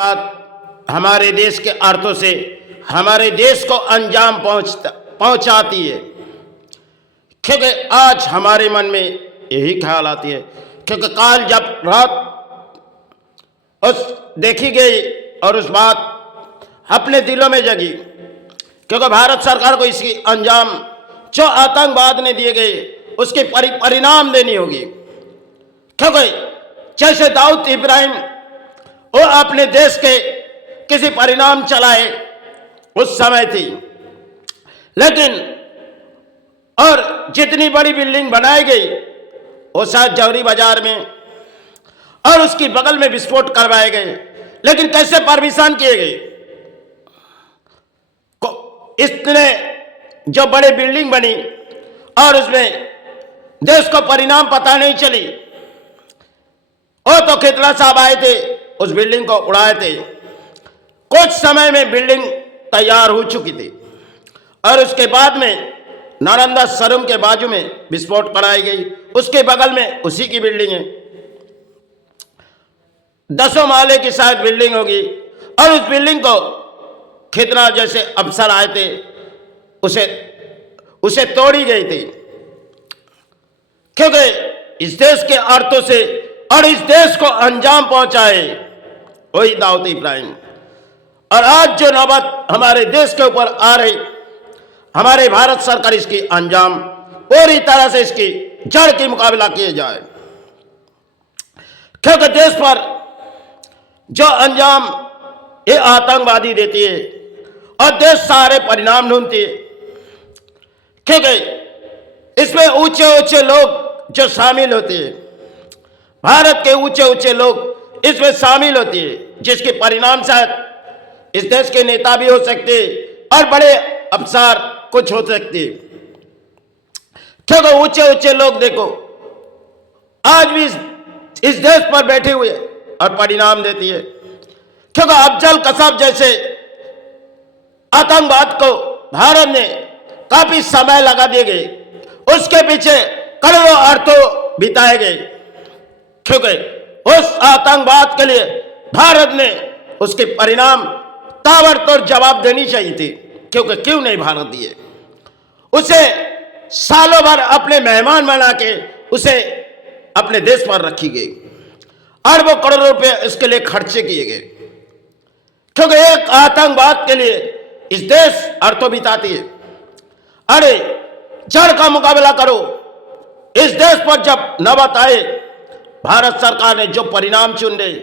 बात हमारे देश के अर्थों से हमारे देश को अंजाम पहुंचाती है। क्योंकि आज हमारे मन में यही ख्याल आती है, क्योंकि काल जब रात उस देखी गई और उस बात अपने दिलों में जगी, क्योंकि भारत सरकार को इसकी अंजाम जो आतंकवाद ने दिए गए उसके परिणाम देनी होगी। क्योंकि जैसे दाऊद इब्राहिम वो अपने देश के किसी परिणाम चलाए उस समय थी, लेकिन और जितनी बड़ी बिल्डिंग बनाई गई वो शायद जौहरी बाजार में और उसकी बगल में विस्फोट करवाए गए, लेकिन कैसे परमिशन किए गए? इतने जो बड़े बिल्डिंग बनी और उसमें देश को परिणाम पता नहीं चली। वो तो खितला साहब आए थे, उस बिल्डिंग को उड़ाए थे, कुछ समय में बिल्डिंग तैयार हो चुकी थी और उसके बाद में नालंदा शोरूम के बाजू में विस्फोट कराई गई, उसके बगल में उसी की बिल्डिंग है, 10 माले की शायद बिल्डिंग होगी और उस बिल्डिंग को खितना जैसे अफसर आए थे उसे तोड़ी गई थी। क्योंकि इस देश के अर्थों से और इस देश को अंजाम पहुंचाए वही दाऊद इब्राहिम। और आज जो नौबत हमारे देश के ऊपर आ रही, हमारे भारत सरकार इसकी अंजाम पूरी तरह से इसकी जड़ की मुकाबला किए जाए। क्योंकि देश पर जो अंजाम ये आतंकवादी देती है और देश सारे परिणाम ढूंढती है, क्योंकि इसमें ऊंचे ऊंचे लोग जो शामिल होते हैं, भारत के ऊंचे ऊंचे लोग इसमें शामिल होते हैं, जिसके परिणाम शायद इस देश के नेता भी हो सकते और बड़े अफसर कुछ हो सकते। क्योंकि ऊंचे ऊंचे लोग देखो आज भी इस देश पर बैठे हुए और परिणाम देती है। क्योंकि अफजल कसाब जैसे आतंकवाद को भारत ने काफी समय लगा दिए गए, उसके पीछे करोड़ों अर्थों बिताए गए। क्योंकि उस आतंकवाद के लिए भारत ने उसके परिणाम ताबड़तोड़ जवाब देनी चाहिए थी। क्योंकि क्यों नहीं भारत दिए? उसे सालों भर अपने मेहमान बना के उसे अपने देश पर रखी गई, अरबों करोड़ों रुपए इसके लिए खर्चे किए गए। क्योंकि एक आतंकवाद के लिए इस देश अर्थों बिताती है। अरे जड़ का मुकाबला करो। इस देश पर जब नौबत आए, भारत सरकार ने जो परिणाम चुन रहे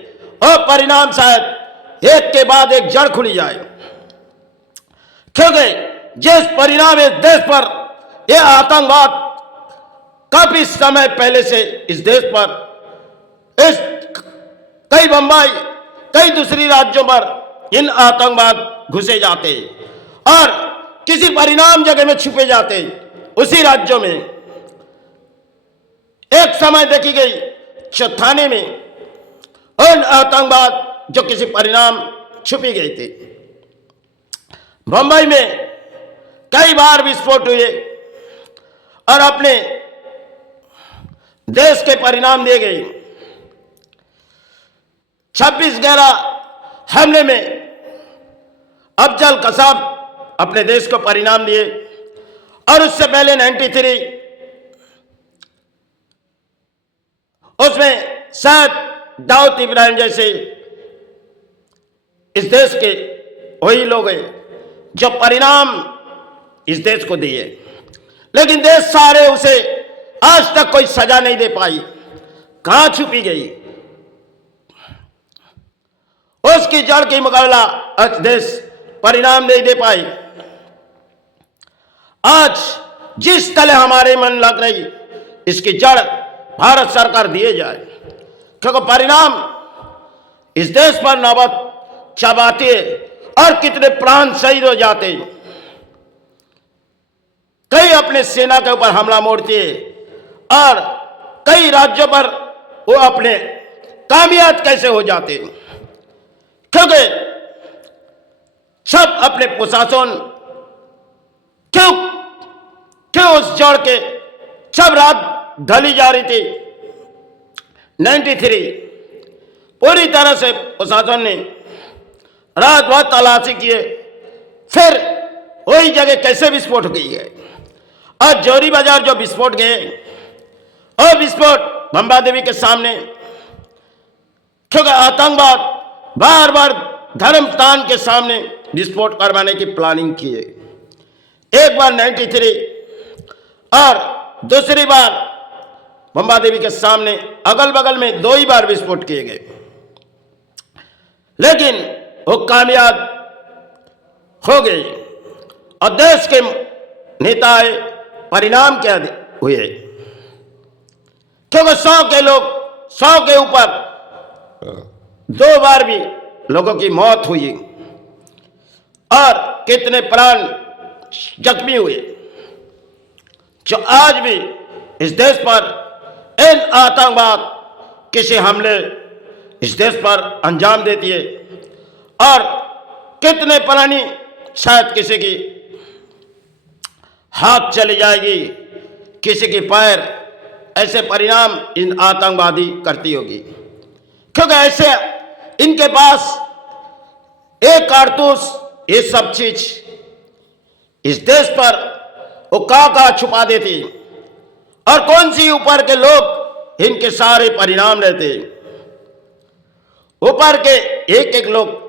और परिणाम शायद एक के बाद एक जड़ खुली जाए। क्योंकि जिस परिणाम इस देश पर यह आतंकवाद काफी समय पहले से इस देश पर इस कई बंबई कई दूसरी राज्यों पर इन आतंकवाद घुसे जाते और किसी परिणाम जगह में छुपे जाते, उसी राज्यों में एक समय देखी गई थाने में उन आतंकवाद जो किसी परिणाम छुपी गई थी। बंबई में कई बार विस्फोट हुए और अपने देश के परिणाम दिए गए। 26/11 हमले में अफजल कसाब अपने देश को परिणाम दिए और उससे पहले 93 उसमें शायद दाऊद इब्राहिम जैसे इस देश के वही लोग हैं जो परिणाम इस देश को दिए, लेकिन देश सारे उसे आज तक कोई सजा नहीं दे पाई। कहां छुपी गई? उसकी जड़ की मुकाबला आज देश परिणाम नहीं दे पाई। आज जिस तरह हमारे मन लग रही, इसकी जड़ भारत सरकार दिए जाए। क्योंकि परिणाम इस देश पर नौबत चबाते और कितने प्राण शहीद हो जाते, कई अपने सेना के ऊपर हमला मोड़ते और कई राज्यों पर वो अपने कामयाब कैसे हो जाते। क्योंकि सब अपने प्रशासन क्यों उस जड़ के सब रात ढली जा रही थी। 93 पूरी तरह से प्रशासन ने रात भर तलाशी किए, फिर वही जगह कैसे विस्फोट गई है। और जौहरी बाजार जो विस्फोट गए, और विस्फोट बंबा देवी के सामने, क्योंकि आतंकवाद बार बार धर्म स्थान के सामने विस्फोट करवाने की प्लानिंग की है। एक बार 93 और दूसरी बार बंबा देवी के सामने अगल बगल में 2 ही बार विस्फोट किए गए, लेकिन वो कामयाब हो गए। और देश के नेता परिणाम क्या हुए, क्योंकि 100 के लोग, 100 के ऊपर 2 बार भी लोगों की मौत हुई और कितने प्राण जख्मी हुए, जो आज भी इस देश पर इन आतंकवाद किसी हमले इस देश पर अंजाम देती है। और कितने प्राणी, शायद किसी की हाथ चली जाएगी, किसी की पैर, ऐसे परिणाम इन आतंकवादी करती होगी, क्योंकि ऐसे इनके पास एक कारतूस, ये सब चीज इस देश पर वो का छुपा देती, और कौन सी ऊपर के लोग इनके सारे परिणाम लेते, ऊपर के एक एक लोग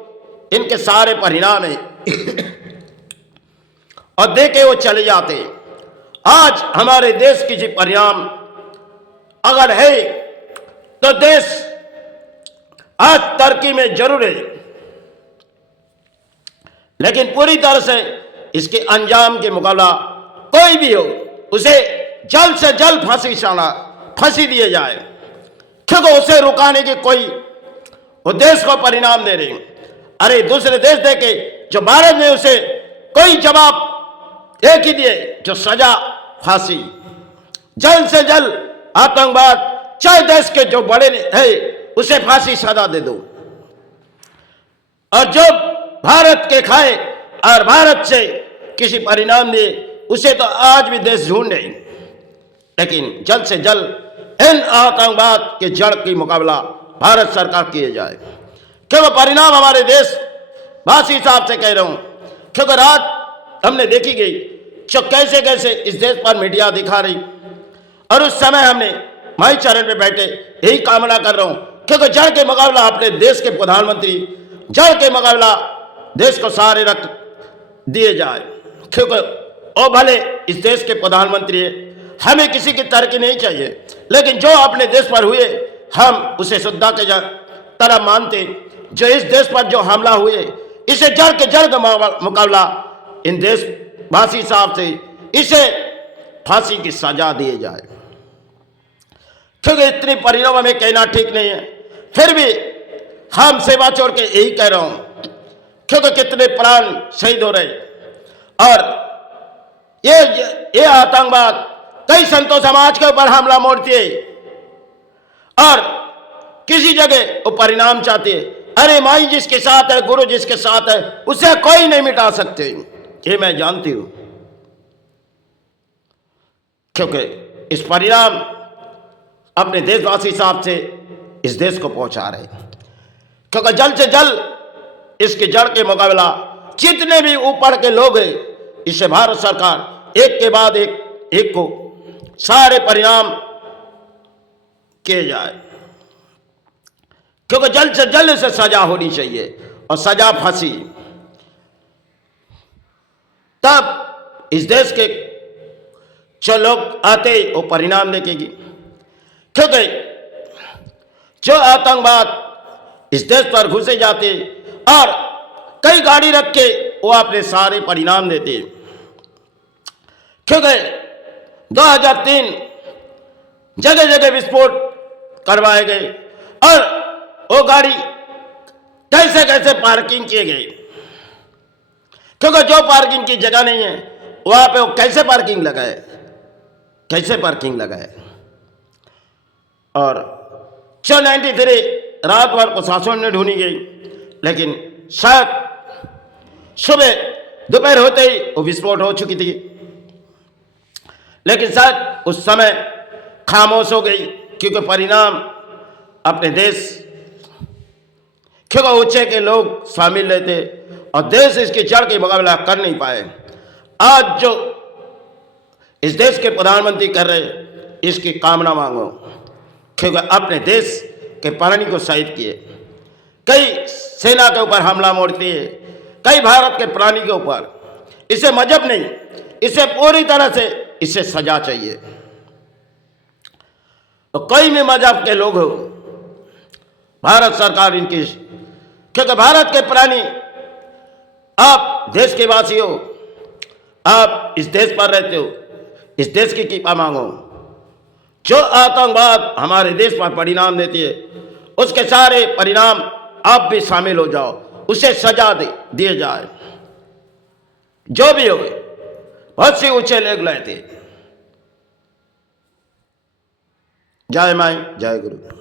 इनके सारे परिणाम है और देखे वो चले जाते। आज हमारे देश की जो परिणाम अगर है तो देश आज तरक्की में जरूर है, लेकिन पूरी तरह से इसके अंजाम के मुकाबला कोई भी हो, उसे जल्द से जल्द फांसी दिए जाए, क्योंकि उसे रुकाने की कोई वो देश को परिणाम दे रहे। अरे दूसरे देश देखे जो भारत ने उसे कोई जवाब एक ही दिए, जो सजा फांसी। जल्द से जल्द आतंकवाद, चाहे देश के जो बड़े है, उसे फांसी सजा दे दो, और जो भारत के खाए और भारत से किसी परिणाम दे, उसे तो आज भी देश ढूंढे। लेकिन जल्द से जल्द इन आतंकवाद के जड़ की मुकाबला भारत सरकार किए जाए, क्योंकि परिणाम हमारे देश वासी हिसाब से कह रहा हूं, क्योंकि रात हमने देखी गई जो कैसे कैसे इस देश पर मीडिया दिखा रही, और उस समय हमने माई चरण पे बैठे यही कामना कर रहा हूं, क्योंकि जड़ के मुकाबला अपने देश के प्रधानमंत्री, जड़ के मुकाबला देश को सारे रख दिए जाए, क्योंकि ओ भले इस देश के प्रधानमंत्री है, हमें किसी की तरक्की नहीं चाहिए, लेकिन जो अपने देश पर हुए हम उसे श्रद्धा के तरह मानते। जो इस देश पर जो हमला हुए, इसे जड़ के जड़ का मुकाबला इन देशवासी साहब से इसे फांसी की सजा दिए जाए, क्योंकि इतनी परिणाम हमें कहना ठीक नहीं है। फिर भी हम सेवा छोड़ के यही कह रहा हूं, क्योंकि कितने प्राण शहीद हो रहे, और ये आतंकवाद कई संतों समाज के ऊपर हमला मोड़ती है, और किसी जगह वो परिणाम चाहती है। अरे माई जिसके साथ है, गुरु जिसके साथ है, उसे कोई नहीं मिटा सकते, ये मैं जानती हूं, क्योंकि इस परिणाम अपने देशवासी साहब से इस देश को पहुंचा रहे, क्योंकि जल्द से जल्द इसके जड़ के मुकाबला जितने भी ऊपर के लोग हैं, इसे भारत सरकार एक के बाद एक को सारे परिणाम किए जाए, क्योंकि जल्द से जल्द इसे सजा होनी चाहिए, और सजा फांसी। तब इस देश के जो लोग आते वो परिणाम देखेगी, क्योंकि जो आतंकवाद इस देश पर घुसे जाते और कई गाड़ी रख के वो अपने सारे परिणाम देते, क्योंकि 2003 जगह जगह विस्फोट करवाए गए, और वो गाड़ी कैसे कैसे पार्किंग किए गए, क्योंकि जो पार्किंग की जगह नहीं है वहां पे वो कैसे पार्किंग लगाए। और 93 रात भर प्रशासन में ढूंढी गई, लेकिन शायद सुबह दोपहर होते ही वो विस्फोट हो चुकी थी, लेकिन शायद उस समय खामोश हो गई, क्योंकि परिणाम अपने देश क्योंकि ऊंचे के लोग शामिल रहते और देश इसकी जड़ की मुकाबला कर नहीं पाए। आज जो इस देश के प्रधानमंत्री कर रहे, इसकी कामना मांगो, क्योंकि अपने देश के प्राणी को शहीद किए, कई सेना के ऊपर हमला मोड़ती है, कई भारत के प्राणी के ऊपर। इसे मजहब नहीं, इसे पूरी तरह से इसे सजा चाहिए। तो कोई भी मजहब के लोग हो, भारत सरकार इनकी, क्योंकि भारत के प्राणी, आप देश के वासी हो, आप इस देश पर रहते हो, इस देश की कृपा मांगो। जो आतंकवाद हमारे देश पर परिणाम देती है, उसके सारे परिणाम आप भी शामिल हो जाओ, उसे सजा दिए जाए। जो भी हो, बहुत सी ऊंचे लोग लेते। जय माई जय गुरु।